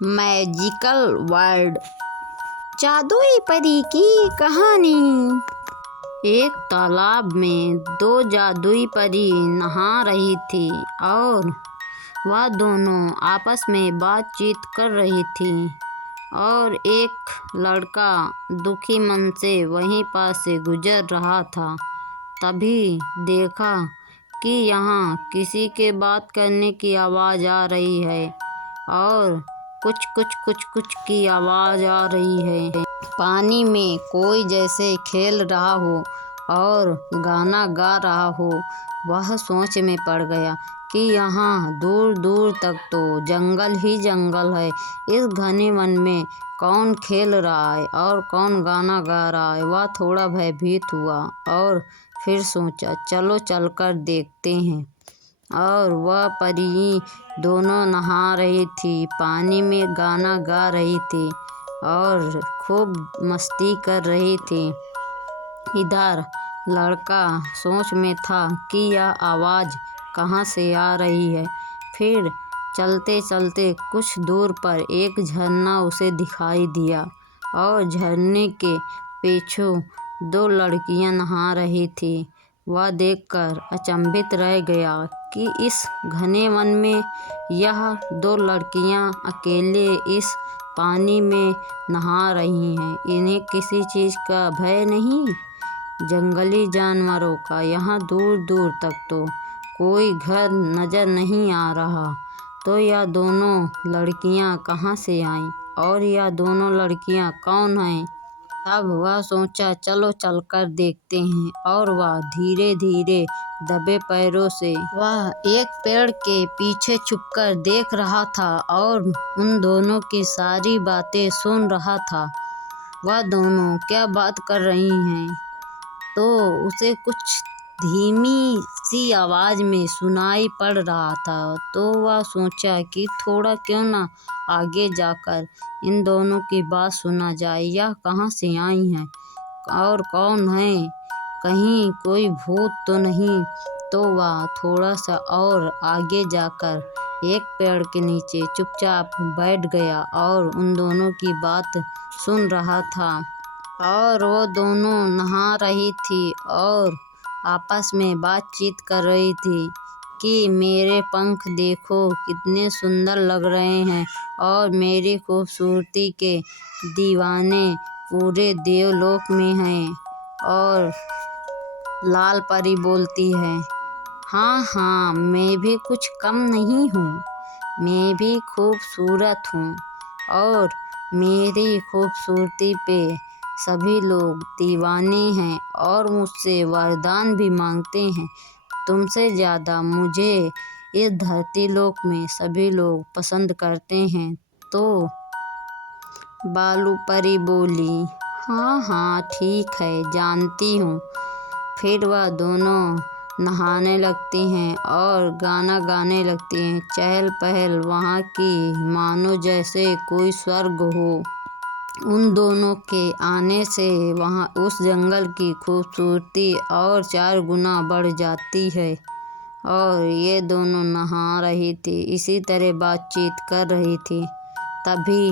Magical world. जादुई परी की कहानी। एक तालाब में दो जादुई परी नहा रही थी और वह दोनों आपस में बातचीत कर रही थी और एक लड़का दुखी मन से वहीं पास से गुजर रहा था। तभी देखा कि यहाँ किसी के बात करने की आवाज़ आ रही है और कुछ कुछ कुछ कुछ की आवाज़ आ रही है। पानी में कोई जैसे खेल रहा हो और गाना गा रहा हो। वह सोच में पड़ गया कि यहाँ दूर दूर तक तो जंगल ही जंगल है। इस घने वन में कौन खेल रहा है और कौन गाना गा रहा है। वह थोड़ा भयभीत हुआ और फिर सोचा चलो चलकर देखते हैं। और वह परी दोनों नहा रही थी, पानी में गाना गा रही थी और खूब मस्ती कर रही थी। इधर लड़का सोच में था कि यह आवाज़ कहाँ से आ रही है। फिर चलते चलते कुछ दूर पर एक झरना उसे दिखाई दिया और झरने के पीछे दो लड़कियां नहा रही थी। वह देखकर अचंभित रह गया कि इस घने वन में यह दो लड़कियां अकेले इस पानी में नहा रही हैं। इन्हें किसी चीज़ का भय नहीं, जंगली जानवरों का। यहाँ दूर दूर तक तो कोई घर नज़र नहीं आ रहा। तो यह दोनों लड़कियाँ कहाँ से आईं और यह दोनों लड़कियाँ कौन हैं। तब वह सोचा चलो चलकर देखते हैं। और वह धीरे धीरे दबे पैरों से वह एक पेड़ के पीछे छुपकर देख रहा था और उन दोनों की सारी बातें सुन रहा था। वह दोनों क्या बात कर रही हैं तो उसे कुछ धीमी सी आवाज़ में सुनाई पड़ रहा था। तो वह सोचा कि थोड़ा क्यों ना आगे जाकर इन दोनों की बात सुना जाए। यह कहाँ से आई हैं और कौन है, कहीं कोई भूत तो नहीं। तो वह थोड़ा सा और आगे जाकर एक पेड़ के नीचे चुपचाप बैठ गया और उन दोनों की बात सुन रहा था। और वो दोनों नहा रही थी और आपस में बातचीत कर रही थी कि मेरे पंख देखो कितने सुंदर लग रहे हैं और मेरी खूबसूरती के दीवाने पूरे देवलोक में हैं। और लाल परी बोलती है, हाँ हाँ मैं भी कुछ कम नहीं हूँ, मैं भी खूबसूरत हूँ और मेरी खूबसूरती पे सभी लोग दीवाने हैं और मुझसे वरदान भी मांगते हैं। तुमसे ज़्यादा मुझे इस धरती लोक में सभी लोग पसंद करते हैं। तो बालू परी बोली, हाँ हाँ ठीक है जानती हूँ। फिर वह दोनों नहाने लगती हैं और गाना गाने लगती हैं। चहल पहल वहाँ की मानो जैसे कोई स्वर्ग हो। उन दोनों के आने से वहाँ उस जंगल की खूबसूरती और 4 गुना बढ़ जाती है। और ये दोनों नहा रही थी, इसी तरह बातचीत कर रही थी। तभी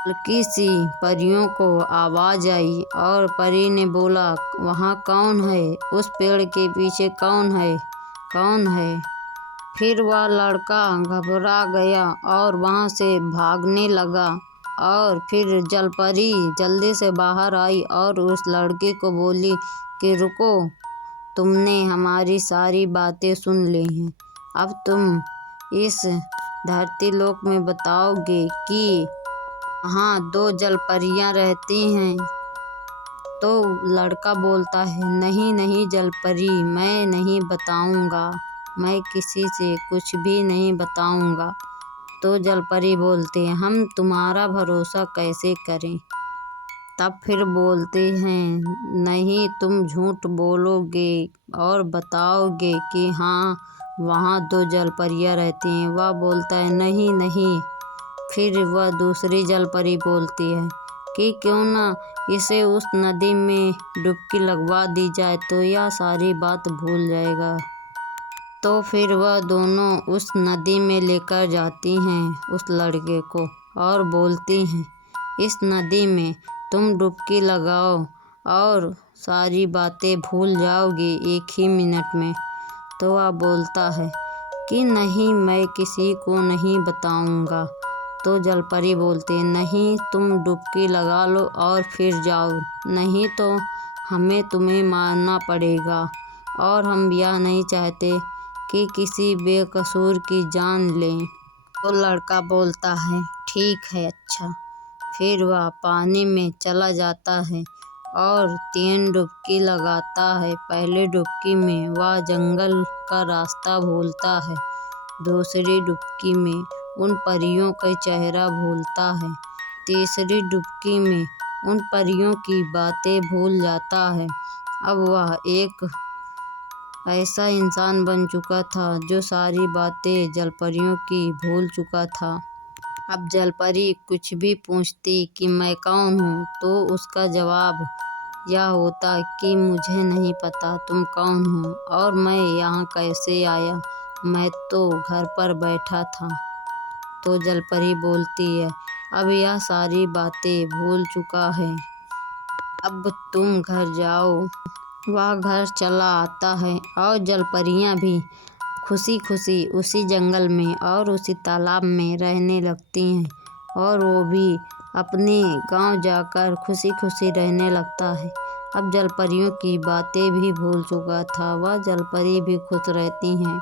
हल्की सी परियों को आवाज़ आई और परी ने बोला, वहाँ कौन है, उस पेड़ के पीछे कौन है, कौन है। फिर वह लड़का घबरा गया और वहाँ से भागने लगा। और फिर जलपरी जल्दी से बाहर आई और उस लड़के को बोली कि रुको, तुमने हमारी सारी बातें सुन ली हैं। अब तुम इस धरती लोक में बताओगे कि वहाँ 2 जलपरियाँ रहती हैं। तो लड़का बोलता है, नहीं नहीं जलपरी, मैं नहीं बताऊँगा, मैं किसी से कुछ भी नहीं बताऊँगा। तो जलपरी बोलते हैं, हम तुम्हारा भरोसा कैसे करें। तब फिर बोलते हैं, नहीं तुम झूठ बोलोगे और बताओगे कि हाँ वहाँ 2 जलपरियाँ रहती हैं। वह बोलता है नहीं नहीं। फिर वह दूसरी जलपरी बोलती है कि क्यों ना इसे उस नदी में डुबकी लगवा दी जाए तो यह सारी बात भूल जाएगा। तो फिर वह दोनों उस नदी में लेकर जाती हैं उस लड़के को और बोलती हैं, इस नदी में तुम डुबकी लगाओ और सारी बातें भूल जाओगे एक ही मिनट में। तो वह बोलता है कि नहीं, मैं किसी को नहीं बताऊंगा। तो जलपरी बोलती है, नहीं, तुम डुबकी लगा लो और फिर जाओ, नहीं तो हमें तुम्हें मारना पड़ेगा और हम यह नहीं चाहते कि किसी बेकसूर की जान लें। तो लड़का बोलता है, ठीक है, अच्छा। फिर वह पानी में चला जाता है और 3 डुबकी लगाता है। पहली डुबकी में वह जंगल का रास्ता भूलता है, दूसरी डुबकी में उन परियों का चेहरा भूलता है, तीसरी डुबकी में उन परियों की बातें भूल जाता है। अब वह एक ऐसा इंसान बन चुका था जो सारी बातें जलपरियों की भूल चुका था। अब जलपरी कुछ भी पूछती कि मैं कौन हूँ, तो उसका जवाब यह होता कि मुझे नहीं पता तुम कौन हो और मैं यहाँ कैसे आया, मैं तो घर पर बैठा था। तो जलपरी बोलती है, अब यह सारी बातें भूल चुका है, अब तुम घर जाओ। वह घर चला आता है और जलपरियाँ भी खुशी खुशी उसी जंगल में और उसी तालाब में रहने लगती हैं और वो भी अपने गांव जाकर खुशी खुशी रहने लगता है। अब जलपरियों की बातें भी भूल चुका था, वह जलपरी भी खुश रहती हैं।